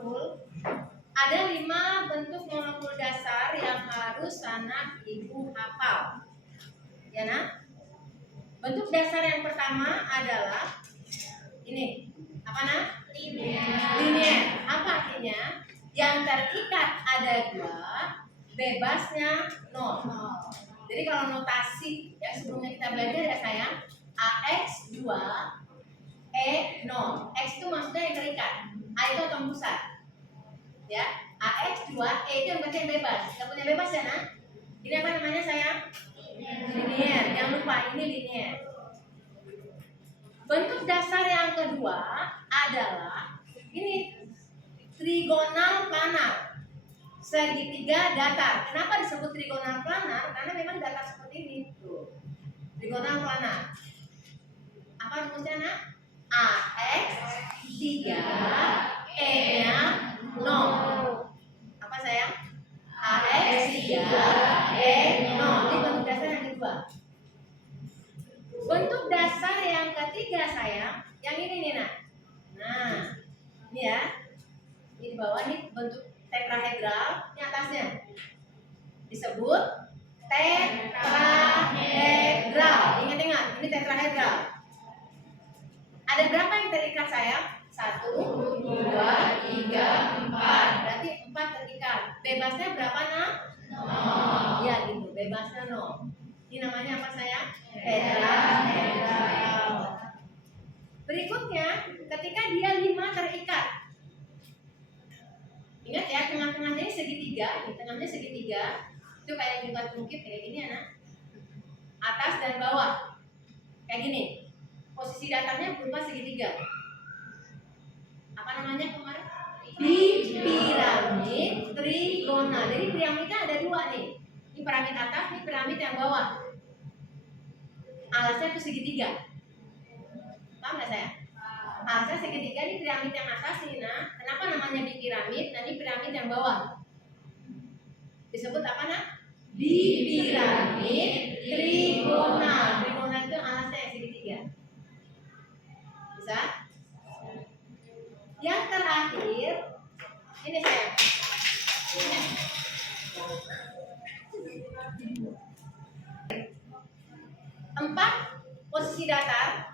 molekul, ada 5 bentuk molekul dasar yang harus anak ibu hafal. Ya nak? Bentuk dasar yang pertama adalah ini. Apa nak? Linier. Apa artinya? Yang terikat ada 2, bebasnya 0. Jadi kalau notasi yang sebelumnya kita belajar ya sayang, AX 2, E 0. X itu maksudnya yang terikat, A itu atom pusat. Ya, AX 2, E itu yang berarti yang bebas. Kita punya bebas ya nak? Ini apa namanya sayang? Linier. Jangan lupa ini linier. Bentuk dasar yang kedua adalah ini trigonal planar, segitiga datar. Kenapa disebut trigonal planar? Karena memang datar seperti ini. Tuh. Trigonal planar. Apa rumusnya nak? AX 3, E-nya 0. Apa sayang? AX 3, E 0. Ini bentuk dasar yang kedua. Bentuk dasar yang ketiga sayang, yang ini nih nak. Nah, ini ya. Ini di bawah nih bentuk tetrahedral, ini atasnya disebut tetrahedral. Ingat-ingat, ini tetrahedral. Ada berapa yang terikat sayang? 1, 2, 3, 4. Berarti 4 terikat. Bebasnya berapa nak? 0. Ya gitu, bebasnya 0. Ini namanya apa sayang? Tetrahedral. Berikutnya, ketika dia 5 terikat. Ingat ya, tengah-tengahnya ini segitiga, di tengahnya segitiga. Itu kayak jungkat jungkit kayak gini ya nak. Atas dan bawah. Kayak gini. Posisi datarnya berupa segitiga. Apa namanya kemarin? Bipiramid trigonal. Jadi piramidnya ada 2 nih. Ini piramid atas, ini piramid yang bawah. Alasnya itu segitiga. Paham nggak saya? Alasnya segitiga, ini piramid yang atas nih nah. Kenapa namanya bipiramid? Nah ini piramid yang bawah. Disebut apa nak? Bipiramid trigonal. Trigonal itu alasnya yang segitiga. Bisa? Yang terakhir ini saya. Empat posisi datar.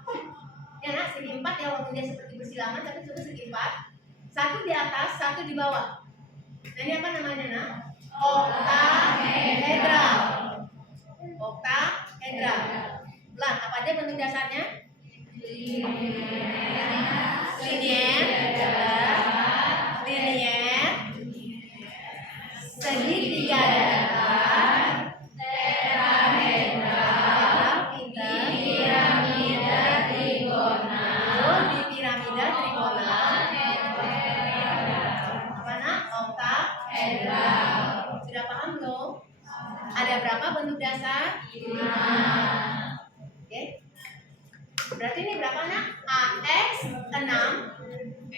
Ya nak, segi 4 ya, walaupun dia seperti bersilangan tapi juga segi 4. 1 di atas, 1 di bawah. Nah ini apa namanya nak? Oktahedral. Oktahedral. Lah, apa aja bentuk dasarnya? Linier, linier, segitiga datar, tetrahedral, piramida trigonal, piramida trigonal, apa nak? Oktahedral. Sudah paham belum? Ada berapa bentuk dasar? 5. Oke. Berarti ini berapa nak? AX 6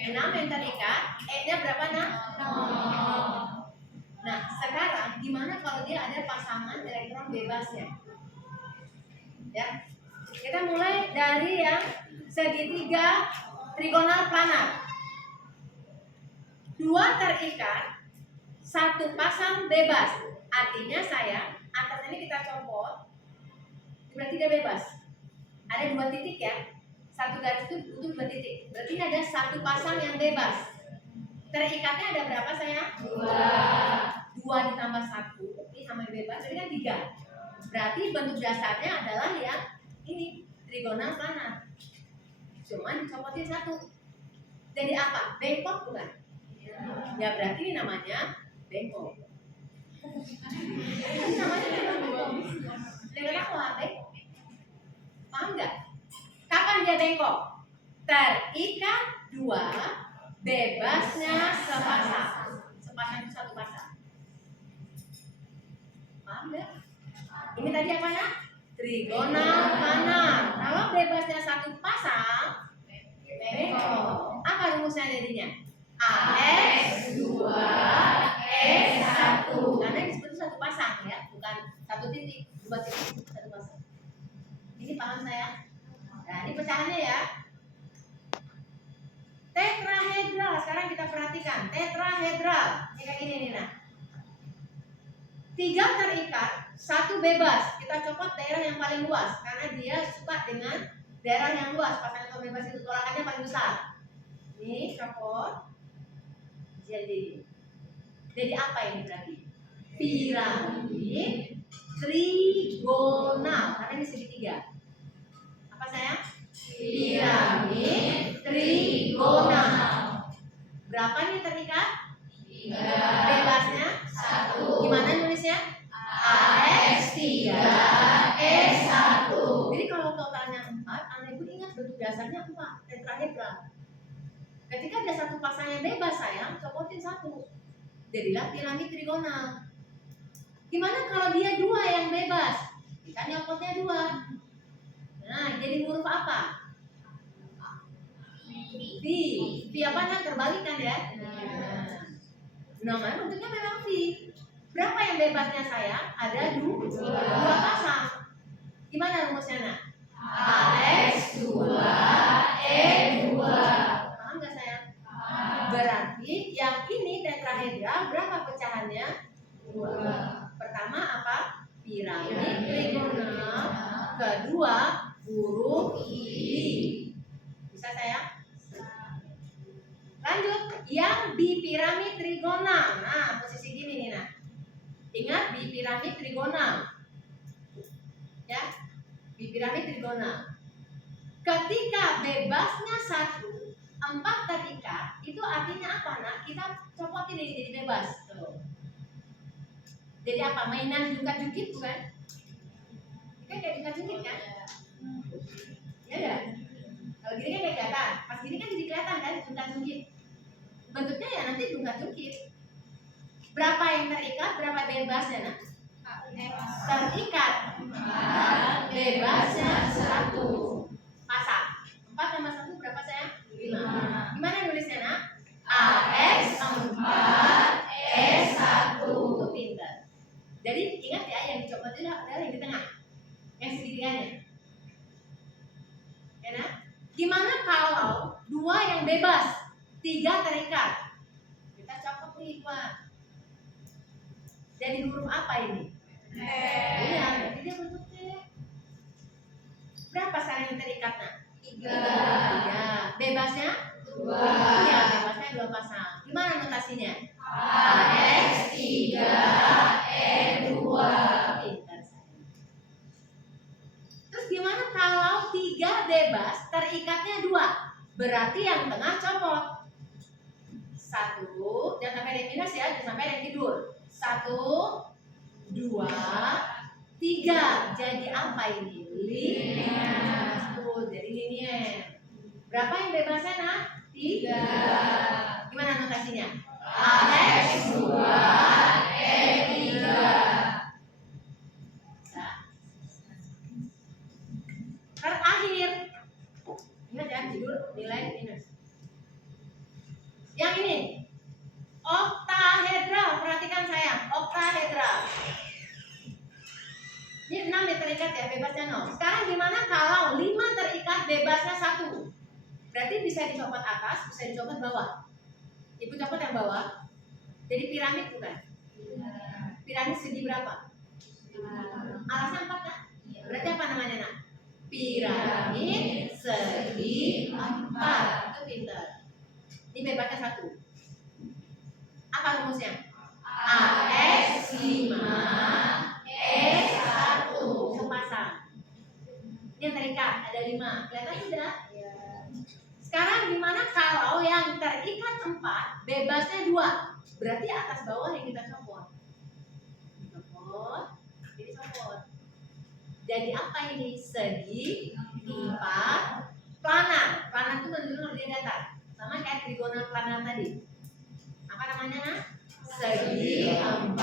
yang terikat, E-nya berapa nak? 0. Nah, sekarang gimana kalau dia ada pasangan elektron bebasnya? Ya. Kita mulai dari yang segitiga trigonal planar. 2 terikat, 1 pasang bebas. Artinya saya atas ini kita copot, berarti dia bebas. Ada 2 titik ya. 1 garis itu butuh 2 titik. Berarti ada 1 pasang yang bebas. Terikatnya ada berapa sayang? 2 ditambah 1. Ini sama yang bebas, jadi kan 3. Berarti bentuk dasarnya adalah yang ini, trigonal planar. Cuma dicopotin 1. Jadi apa? Bengkok bukan? Ya berarti ini namanya bengkok. Ini namanya bengkok. Dengan apa? Bengkok. Paham nggak? Kapan dia bengkok? Terikat 2, bebasnya sepasang. Sepasang itu 1 pasang. Paham nggak? Ini tadi apa ya? Trigonal planar. Kalau bebasnya 1 pasang, bengkok. Apa rumusnya jadinya? AX 2, E 1. Karena disebut 1 pasang ya, bukan 1 titik, 2 titik, 1 pasang. Ini paham saya? Nah, ini pecahannya ya. Tetrahedral. Sekarang kita perhatikan. misalkan tetrahedral. Ini kayak gini nih, nah. 3 terikat, 1 bebas. Kita copot daerah yang paling luas karena dia suka dengan daerah yang luas. Pasangan kaum bebas itu tolakannya paling besar. Ini copot. Jadi apa ini berarti? Piramid trigonal. Karena ini segitiga. Apa sayang? Piramid trigonal. Berapa nih terikat? 3. Bebasnya 1. Gimana nulisnya? AX 3 S 1. Jadi kalau totalnya 4, Anda Ibu ingat bentuk dasarnya 4, tetrahedral. Ketika ada satu pasang yang bebas sayang, copotin 1. Jadilah piramid trigonal. Gimana kalau dia 2 yang bebas? Kita nyopotnya 2. Nah, jadi huruf apa? V. V apa kan terbalik kan ya? Namanya bentuknya memang V. Berapa yang bebasnya sayang? Ada 2 pasang. Gimana rumusnya nak? AX 2 E 2. Paham nggak sayang? Berarti yang ini tetrahedral berapa pecahannya? 2. Pertama apa? Piramid trigonal. Kedua huruf I. Bisa sayang? Lanjut, yang bipiramid trigonal. Nah, posisi gini nih nah. Ingat bipiramid trigonal. Ya, bipiramid trigonal. Ketika bebasnya 1, 4 terikat, itu artinya apa nak? Kita copotin ini jadi bebas. Tuh. Jadi apa? Mainan jungkat-jungkit bukan? Kan kayak jungkat-jungkit kan? Ya kan? Kalau gini kan kayak kelihatan. Pas gini kan jadi kelihatan kan jungkat-jungkit. Bentuknya ya nanti jungkat-jungkit. Berapa yang terikat? Berapa bebasnya nak? Terikat. Bebasnya 1. Pasang. 4 tambah 1 berapa sayang? 5. Gimana nulisnya nak? AX 4 S 1. Itu pintar. Jadi ingat ya yang dicopot itu adalah yang di tengah, yang segitiganya. Ya nak? Gimana kalau 2 yang bebas, 3 terikat? Kita copot nih 2. Jadi huruf apa ini? Iya, jadi dia bentuk T. Berapa sekarang yang terikat nak? 3. Bebasnya? 2. Iya, bebasnya 2 pasang. Gimana notasinya? AX 3 E 2. Pintar saya. Terus gimana kalau 3 bebas, terikatnya 2? Berarti yang tengah copot. 1, jangan sampai ada minus ya, jangan sampai ada yang tidur. 1, 2, 3. Jadi apa ini? Linear. Jadi linear. Berapa yang bebasnya nak? 3. Gimana notasinya? AX 2 E 3. Terakhir, ingat ya, tidur nilai minus. Yang ini oktahedral, perhatikan sayang, oktahedral. Ini 6 terikat ya, bebasnya 0. Sekarang gimana kalau 5 terikat, bebasnya 1? Berarti bisa dicopot atas, bisa dicopot bawah. Ibu copot yang bawah. Jadi piramid bukan? Piramid segi berapa? Alasnya 4 kan? Berarti apa namanya nak? Piramid segi 4. Itu pintar. Ini bebasnya 1. Apa rumusnya? AX 5 S 1. Sepasang. Ini yang terikat ada 5. Kelihatan sudah? Sekarang gimana kalau yang terikat 4, bebasnya 2? Berarti atas bawah yang kita copot. Copot, ini copot. Jadi apa ini? Segi 4 planar. Planar itu menunjukkan dia datar. Sama kayak trigonal planar tadi. Apa namanya nak? Segi 4